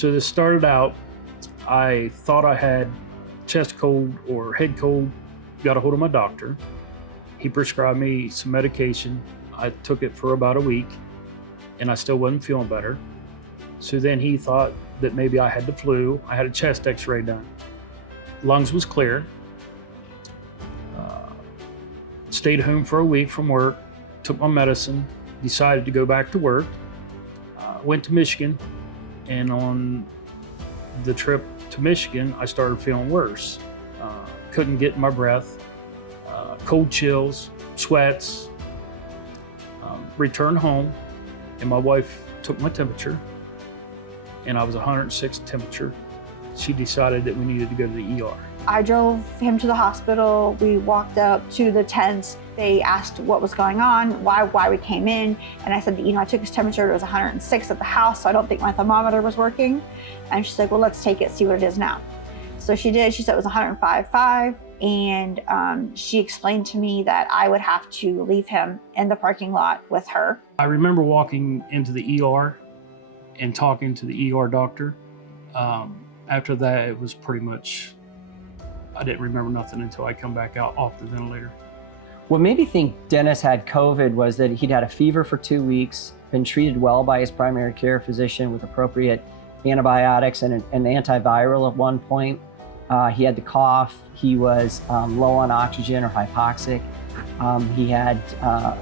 So this started out, I thought I had chest cold or head cold, got a hold of my doctor. He prescribed me some medication. I took it for about a week and I still wasn't feeling better. So then he thought that maybe I had the flu. I had a chest x-ray done. Lungs was clear. Stayed home for a week from work, took my medicine, decided to go back to work. Went to Michigan, and on the trip to Michigan, I started feeling worse. Couldn't get my breath, cold chills, sweats. Returned home, and my wife took my temperature, and I was 106 temperature. She decided that we needed to go to the ER. I drove him to the hospital. We walked up to the tents. They asked what was going on, why we came in. And I said, I took his temperature. It was 106 at the house, so I don't think my thermometer was working. And she's like, well, let's take it, see what it is now. So she did. She said it was 105.5. And she explained to me that I would have to leave him in the parking lot with her. I remember walking into the ER and talking to the ER doctor. After that, it was pretty much, I didn't remember nothing until I come back out off the ventilator. What made me think Dennis had COVID was that he'd had a fever for 2 weeks, been treated well by his primary care physician with appropriate antibiotics and an antiviral at one point. He had the cough. He was low on oxygen or hypoxic. He had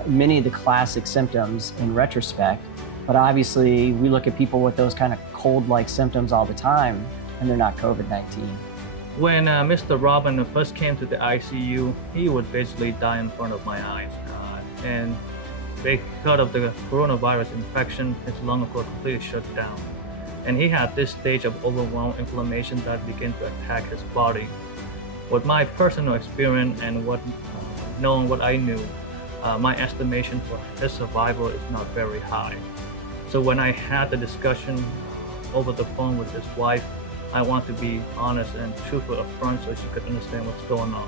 many of the classic symptoms in retrospect, but obviously we look at people with those kind of cold-like symptoms all the time, and they're not COVID-19. When Mr. Robbins first came to the ICU, he would basically die in front of my eyes. And because of the coronavirus infection, his lungs were completely shut down. And he had this stage of overwhelmed inflammation that began to attack his body. With my personal experience and knowing what I knew, my estimation for his survival is not very high. So when I had the discussion over the phone with his wife, I want to be honest and truthful up front so she could understand what's going on.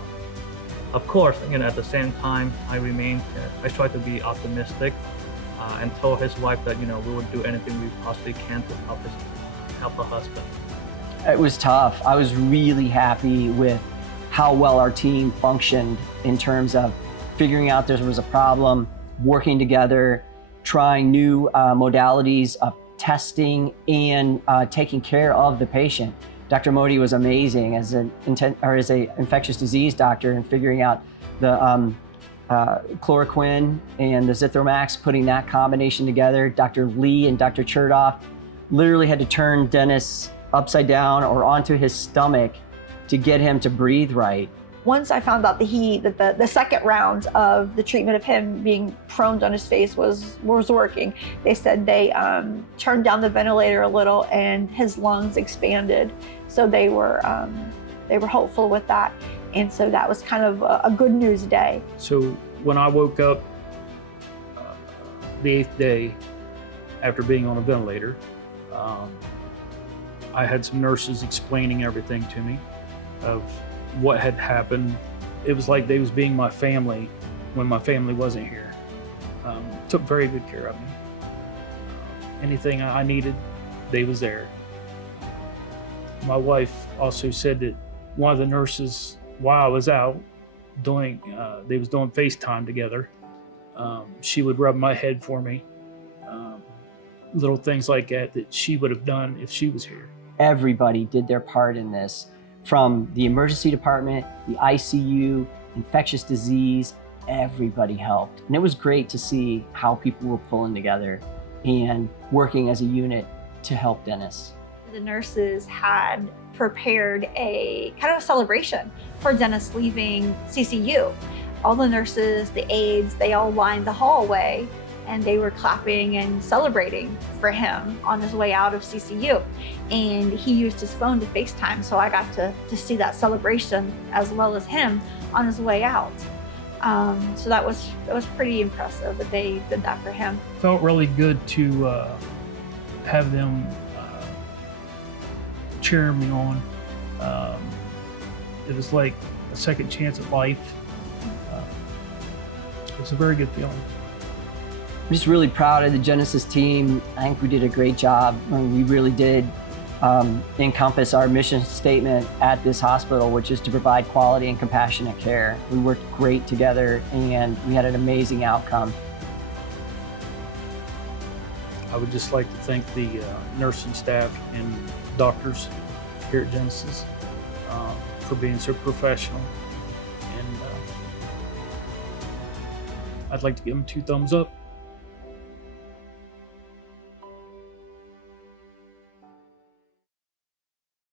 Of course, at the same time, I tried to be optimistic and told his wife that, we would do anything we possibly can to help her husband. It was tough. I was really happy with how well our team functioned in terms of figuring out there was a problem, working together, trying new modalities of testing and taking care of the patient. Dr. Modi was amazing as an infectious disease doctor in figuring out the chloroquine and the Zithromax, putting that combination together. Dr. Lee and Dr. Chertoff literally had to turn Dennis upside down or onto his stomach to get him to breathe right. Once I found out that the second round of the treatment of him being prone on his face was working, they said they turned down the ventilator a little and his lungs expanded. So they were hopeful with that. And so that was kind of a good news day. So when I woke up the 8th day after being on a ventilator, I had some nurses explaining everything to me of what had happened. It was like they was being my family when my family wasn't here. Took very good care of me. Anything I needed, they was there. My wife also said that one of the nurses, while I was out they was doing FaceTime together, she would rub my head for me. Little things like that she would have done if she was here. Everybody did their part in this, from the emergency department, the ICU, infectious disease, everybody helped. And it was great to see how people were pulling together and working as a unit to help Dennis. The nurses had prepared a kind of a celebration for Dennis leaving CCU. All the nurses, the aides, they all lined the hallway and they were clapping and celebrating for him on his way out of CCU. And he used his phone to FaceTime, so I got to see that celebration as well as him on his way out. So that was pretty impressive that they did that for him. Felt really good to have them cheering me on. It was like a second chance at life. It was a very good feeling. I'm just really proud of the Genesis team. I think we did a great job. I mean, we really did encompass our mission statement at this hospital, which is to provide quality and compassionate care. We worked great together and we had an amazing outcome. I would just like to thank the nursing staff and doctors here at Genesis for being so professional. And I'd like to give them 2 thumbs up.